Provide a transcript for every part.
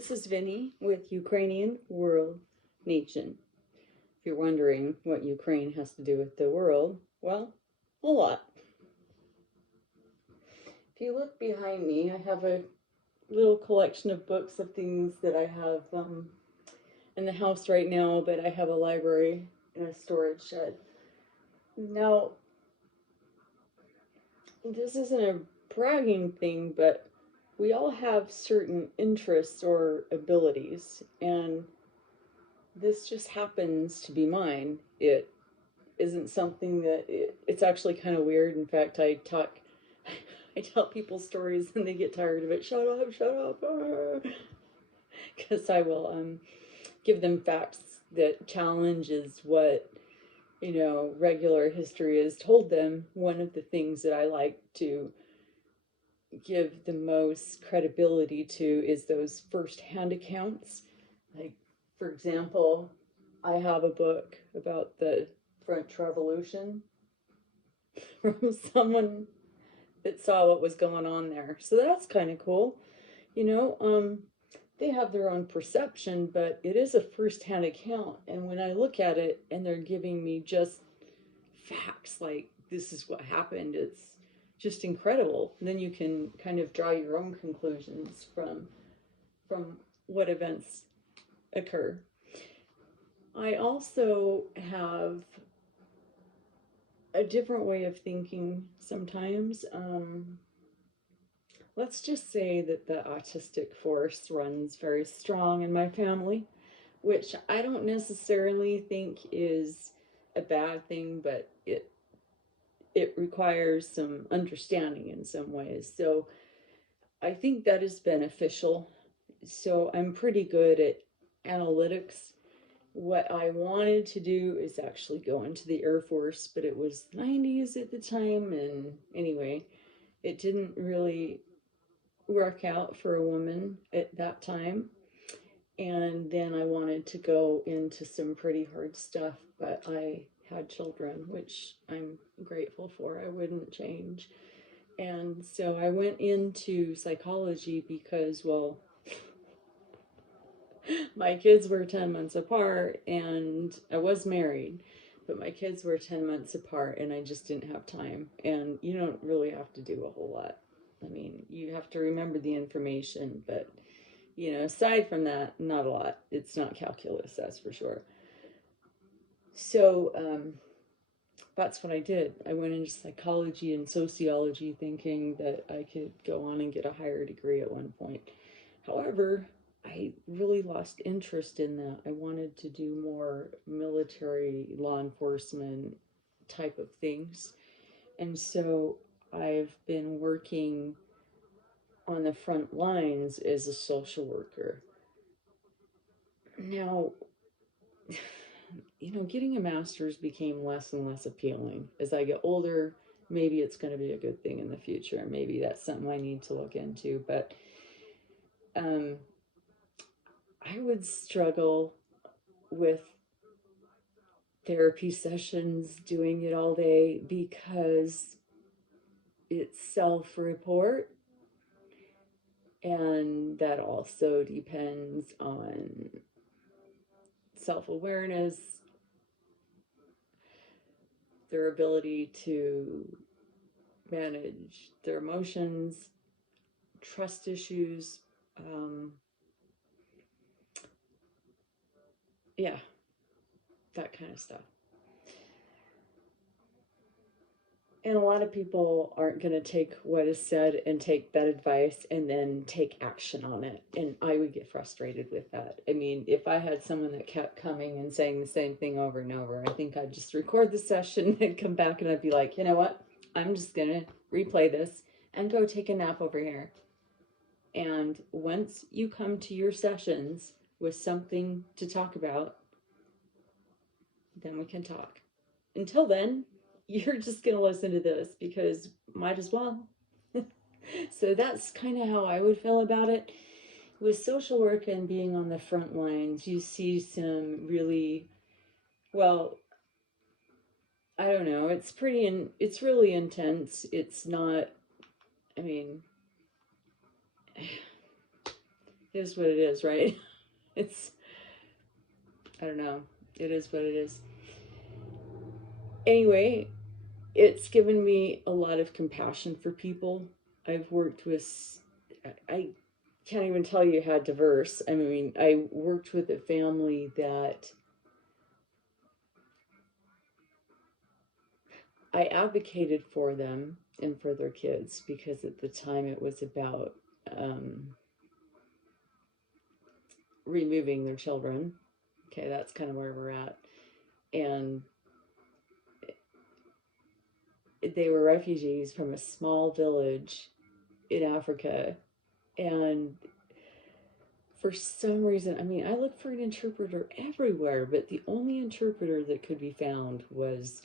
This is Vinny with Ukrainian World Nation. If you're wondering what Ukraine has to do with the world, well, a lot. If you look behind me, I have a little collection of books of things that I have in the house right now, but I have a library and a storage shed. Now, this isn't a bragging thing, but we all have certain interests or abilities, and this just happens to be mine. It isn't something that it's actually kind of weird. In fact, I tell people stories and they get tired of it. Shut up, because I will give them facts that challenges what regular history has told them. One of the things that I like to give the most credibility to is those first-hand accounts. Like, for example, I have a book about the French Revolution from someone that saw what was going on there. So that's kind of cool. They have their own perception, but it is a first-hand account. And when I look at it and they're giving me just facts like this is what happened, it's just incredible. And then you can kind of draw your own conclusions from what events occur. I also have a different way of thinking sometimes. Let's just say that the autistic force runs very strong in my family, which I don't necessarily think is a bad thing, but it requires some understanding in some ways. So I think that is beneficial. So I'm pretty good at analytics. What I wanted to do is actually go into the Air Force, but it was 90s at the time, and anyway, it didn't really work out for a woman at that time. And then I wanted to go into some pretty hard stuff, but I had children, which I'm grateful for. I wouldn't change. And so I went into psychology because, well, my kids were 10 months apart and I was married, but my kids were 10 months apart and I just didn't have time. And you don't really have to do a whole lot. I mean, you have to remember the information, but aside from that, not a lot. It's not calculus, that's for sure. So that's what I did. I went into psychology and sociology thinking that I could go on and get a higher degree at one point. However, I really lost interest in that. I wanted to do more military law enforcement type of things. And so I've been working on the front lines as a social worker. Now, getting a master's became less and less appealing. As I get older, maybe it's going to be a good thing in the future. Maybe that's something I need to look into. But I would struggle with therapy sessions, doing it all day, because it's self-report. And that also depends on self-awareness, their ability to manage their emotions, trust issues, yeah, that kind of stuff. And a lot of people aren't going to take what is said and take that advice and then take action on it. And I would get frustrated with that. I mean, if I had someone that kept coming and saying the same thing over and over, I think I'd just record the session and come back and I'd be like, you know what? I'm just going to replay this and go take a nap over here. And once you come to your sessions with something to talk about, then we can talk. Until then, you're just going to listen to this because might as well. So that's kind of how I would feel about it. With social work and being on the front lines, you see some really, well, I don't know, it's really intense. It's not, I mean, It is what it is, right? It's, I don't know. It is what it is. Anyway, it's given me a lot of compassion for people. I've worked with, I can't even tell you how diverse. I mean, I worked with a family that I advocated for them and for their kids because at the time it was about removing their children. Okay, that's kind of where we're at. And they were refugees from a small village in Africa. And for some reason, I mean, I looked for an interpreter everywhere, but the only interpreter that could be found was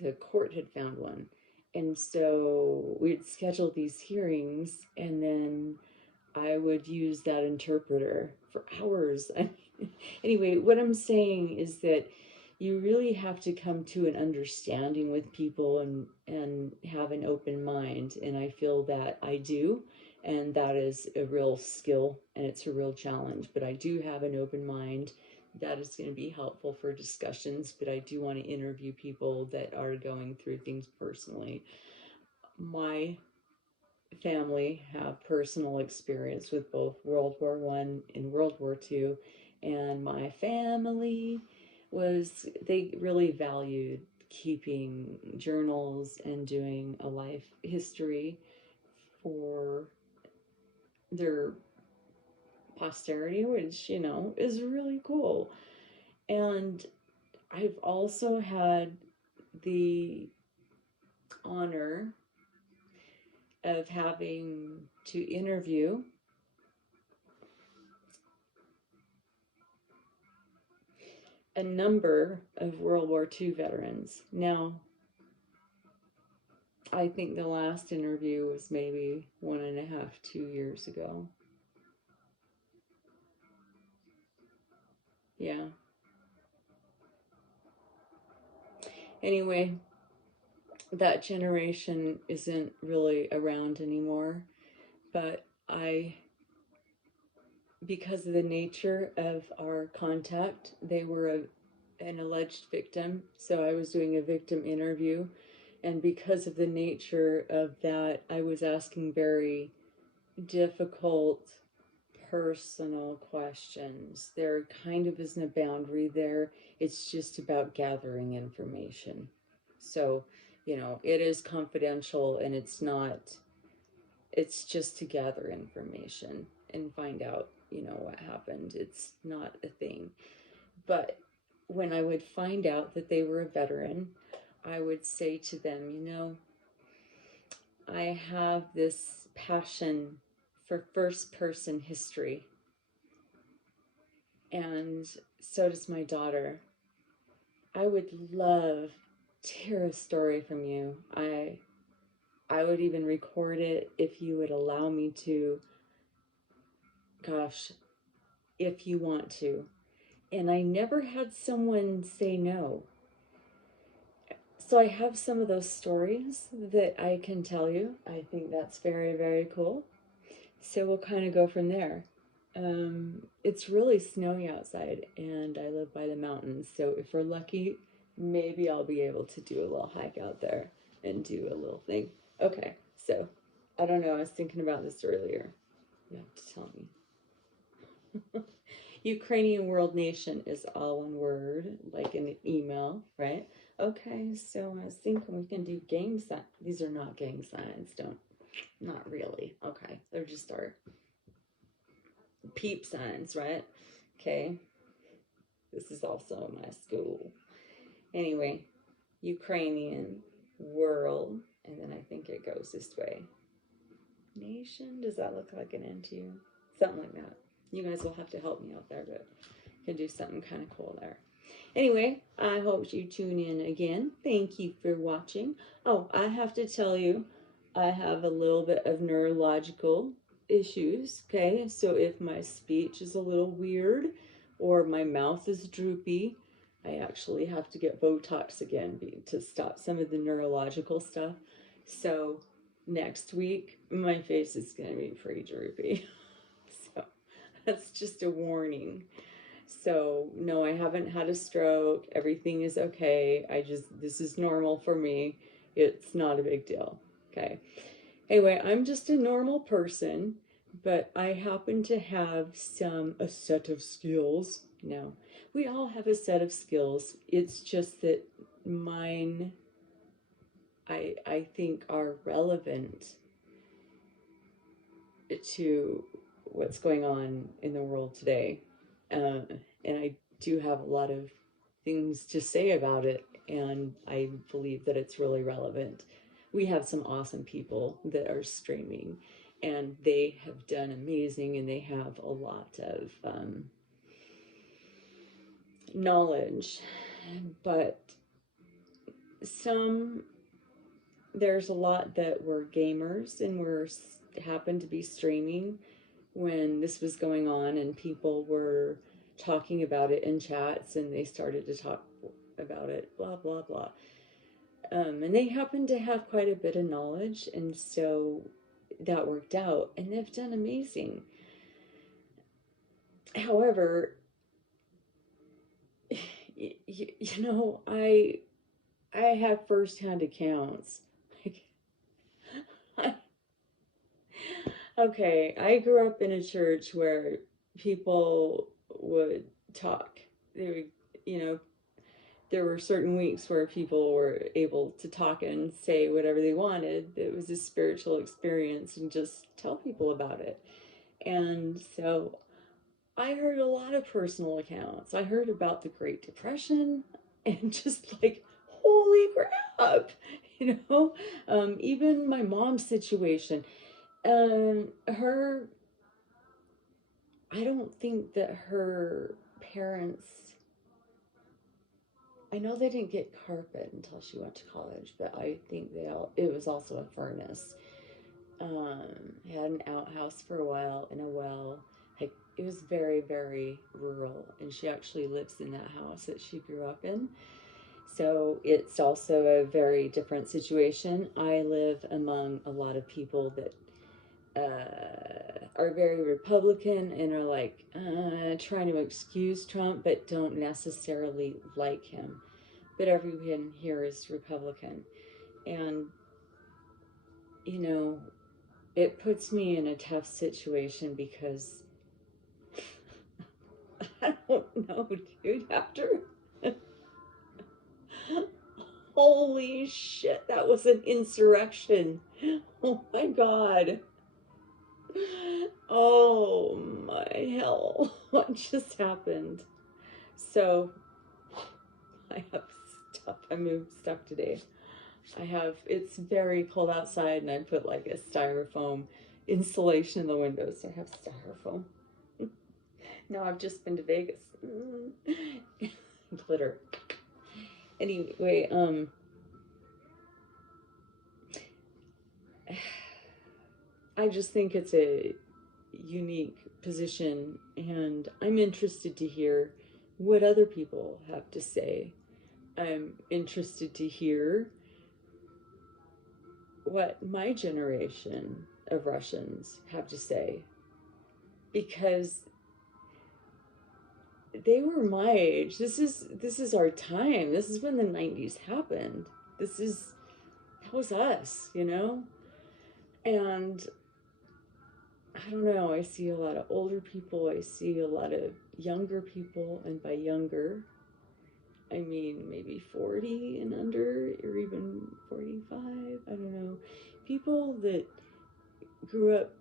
the court had found one. And so we'd schedule these hearings, and then I would use that interpreter for hours. Anyway, what I'm saying is that you really have to come to an understanding with people and have an open mind. And I feel that I do. And that is a real skill and it's a real challenge. But I do have an open mind that is going to be helpful for discussions. But I do want to interview people that are going through things personally. My family have personal experience with both World War One and World War Two, and my family they really valued keeping journals and doing a life history for their posterity, which is really cool. And I've also had the honor of having to interview a number of World War II veterans. Now, I think the last interview was maybe 1.5, 2 years ago. Yeah. Anyway, that generation isn't really around anymore, but because of the nature of our contact, they were an alleged victim. So I was doing a victim interview. And because of the nature of that, I was asking very difficult personal questions. There kind of isn't a boundary there. It's just about gathering information. So, it is confidential and it's just to gather information and find out, what happened. It's not a thing. But when I would find out that they were a veteran, I would say to them, I have this passion for first person history. And so does my daughter. I would love to hear a story from you. I would even record it if you would allow me to. Gosh, if you want to. And I never had someone say no. So I have some of those stories that I can tell you. I think that's very, very cool. So we'll kind of go from there. It's really snowy outside and I live by the mountains. So if we're lucky, maybe I'll be able to do a little hike out there and do a little thing. Okay, so I don't know. I was thinking about this earlier. You have to tell me. Ukrainian World Nation is all one word, like in an email, right? Okay, so I was thinking we can do gang signs. These are not gang signs, not really. Okay, they're just our peep signs, right? Okay, this is also my school. Anyway, Ukrainian world, and then I think it goes this way. Nation, does that look like an N to you? Something like that. You guys will have to help me out there, but I can do something kind of cool there. Anyway, I hope you tune in again. Thank you for watching. Oh, I have to tell you, I have a little bit of neurological issues, okay? So if my speech is a little weird or my mouth is droopy, I actually have to get Botox again to stop some of the neurological stuff. So next week, my face is going to be pretty droopy. So That's just a warning. So, no, I haven't had a stroke. Everything is okay. This is normal for me. It's not a big deal. Okay. Anyway, I'm just a normal person, but I happen to have a set of skills. No, we all have a set of skills. It's just that mine, I think, are relevant to what's going on in the world today. Uh, and I do have a lot of things to say about it, and I believe that it's really relevant. We have some awesome people that are streaming, and they have done amazing, and they have a lot of knowledge. But there's a lot that were gamers and happened to be streaming when this was going on, and people were talking about it in chats, and they started to talk about it, blah blah blah. And they happen to have quite a bit of knowledge, and so that worked out, and they've done amazing. However, you know, I have firsthand accounts. Okay, I grew up in a church where people would talk. They would, you know, there were certain weeks where people were able to talk and say whatever they wanted. It was a spiritual experience and just tell people about it. And so I heard a lot of personal accounts. I heard about the Great Depression and just like, holy crap, you know, even my mom's situation. Her, I don't think that her parents, I know they didn't get carpet until she went to college, but I think it was also a furnace. Had an outhouse for a while in a well. Like, it was very, very rural, and she actually lives in that house that she grew up in. So it's also a very different situation. I live among a lot of people that are very Republican and are like trying to excuse Trump, but don't necessarily like him. But everyone here is Republican. And, you know, it puts me in a tough situation because I don't know, dude, after. Holy shit, that was an insurrection. Oh my god. Oh my hell. What just happened? So, I have stuff. I moved stuff today. It's very cold outside, and I put like a styrofoam insulation in the windows. So I have styrofoam. No, I've just been to Vegas. Glitter. Anyway, I just think it's a unique position, and I'm interested to hear what other people have to say. I'm interested to hear what my generation of Russians have to say, because they were my age. This is our time. This is when the 90s happened. That was us, you know? And I don't know, I see a lot of older people, I see a lot of younger people, and by younger, I mean maybe 40 and under, or even 45, I don't know. People that grew up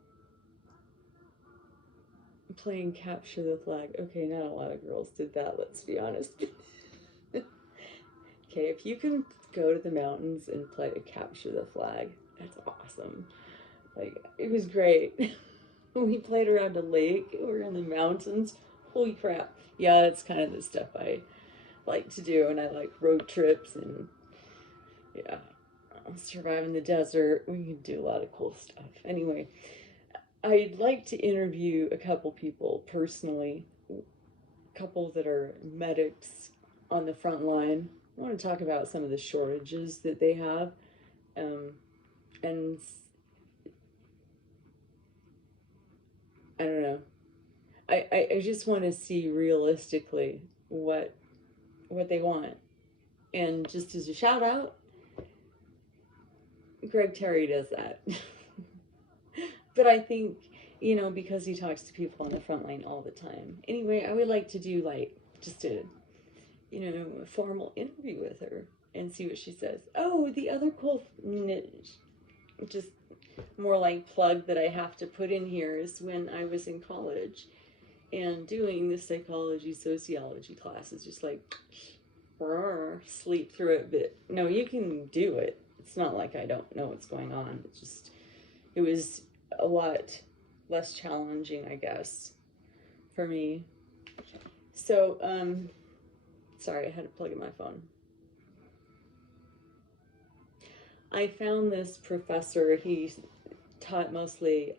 playing capture the flag. Okay, not a lot of girls did that, let's be honest. Okay, if you can go to the mountains and play capture the flag, that's awesome. Like, it was great. We played around a lake, we were in the mountains. Holy crap. Yeah, that's kind of the stuff I like to do, and I like road trips, and yeah, survive in the desert. We can do a lot of cool stuff. Anyway, I'd like to interview a couple people personally, a couple that are medics on the front line. I want to talk about some of the shortages that they have, and I don't know. I just want to see realistically what they want. And just as a shout out, Greg Terry does that. But I think, because he talks to people on the front line all the time. Anyway, I would like to do like just a formal interview with her and see what she says. Oh, the other cool, just more like plug that I have to put in here is when I was in college and doing the psychology, sociology classes, just like sleep through it. But no, you can do it. It's not like I don't know what's going on. It was a lot less challenging, I guess, for me. So, sorry, I had to plug in my phone. I found this professor. He taught mostly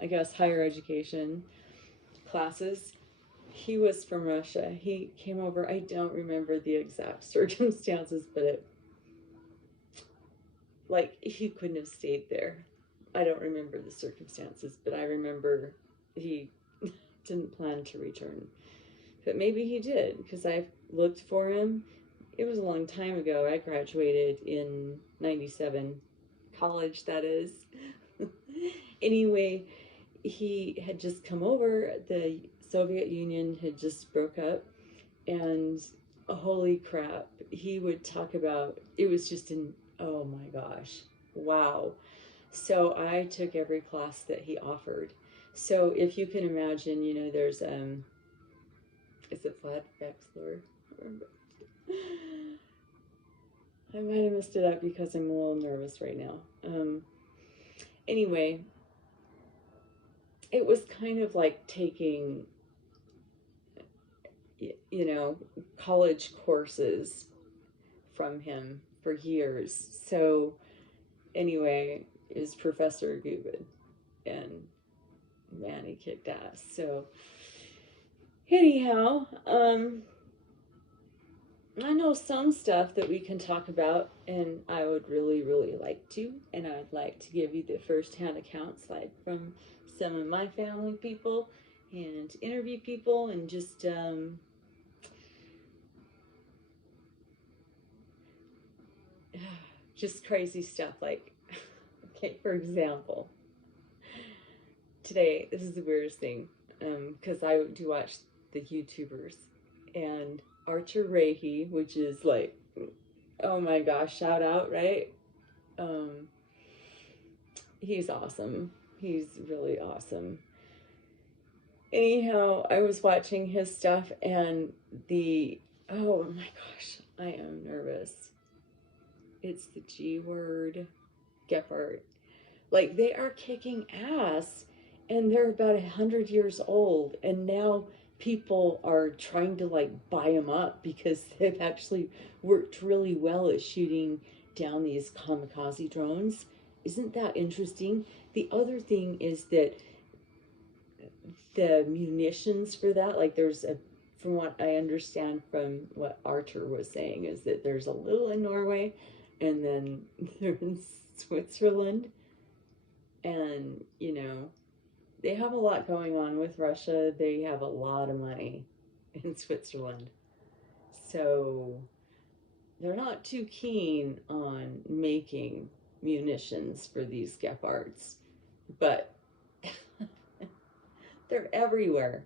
I guess higher education classes. He was from Russia. He came over. I don't remember the exact circumstances, but he couldn't have stayed there. I don't remember the circumstances, but I remember he didn't plan to return. But maybe he did, because I looked for him. It was a long time ago. I graduated in 97, college, that is. Anyway, he had just come over. The Soviet Union had just broke up, and holy crap, he would talk about, it was just oh my gosh, wow. So I took every class that he offered. So if you can imagine, there's is it Vlad Vexler? I might have messed it up because I'm a little nervous right now. Anyway, it was kind of like taking, college courses from him for years. So anyway, is Professor Gubin, and man, he kicked ass. So anyhow, I know some stuff that we can talk about, and I would really, really like to, and I'd like to give you the first-hand accounts, like from some of my family people, and interview people, and just crazy stuff. Like, okay, for example, today, this is the weirdest thing, because I do watch the YouTubers, and Archer Rahe, which is like, oh my gosh, shout out, right? He's awesome. He's really awesome. Anyhow, I was watching his stuff, and oh my gosh, I am nervous. It's the G word, Gephardt. Like, they are kicking ass, and they're about 100 years old, and now people are trying to buy them up because they've actually worked really well at shooting down these kamikaze drones. Isn't that interesting? The other thing is that the munitions for that, from what I understand from what Archer was saying, is that there's a little in Norway, and then they're in Switzerland, and they have a lot going on with Russia. They have a lot of money in Switzerland. So they're not too keen on making munitions for these Gephardts. But they're everywhere.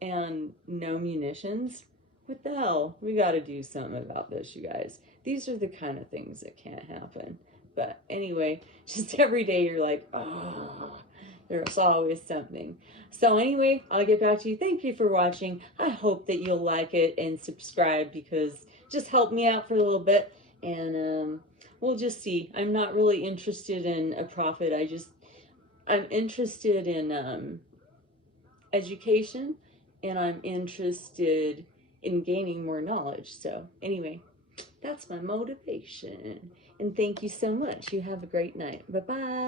And no munitions? What the hell? We got to do something about this, you guys. These are the kind of things that can't happen. But anyway, just every day you're like, oh, there's always something. So anyway, I'll get back to you. Thank you for watching. I hope that you'll like it and subscribe, because just help me out for a little bit. And we'll just see. I'm not really interested in a profit. I'm interested in education, and I'm interested in gaining more knowledge. So anyway, that's my motivation. And thank you so much. You have a great night. Bye-bye.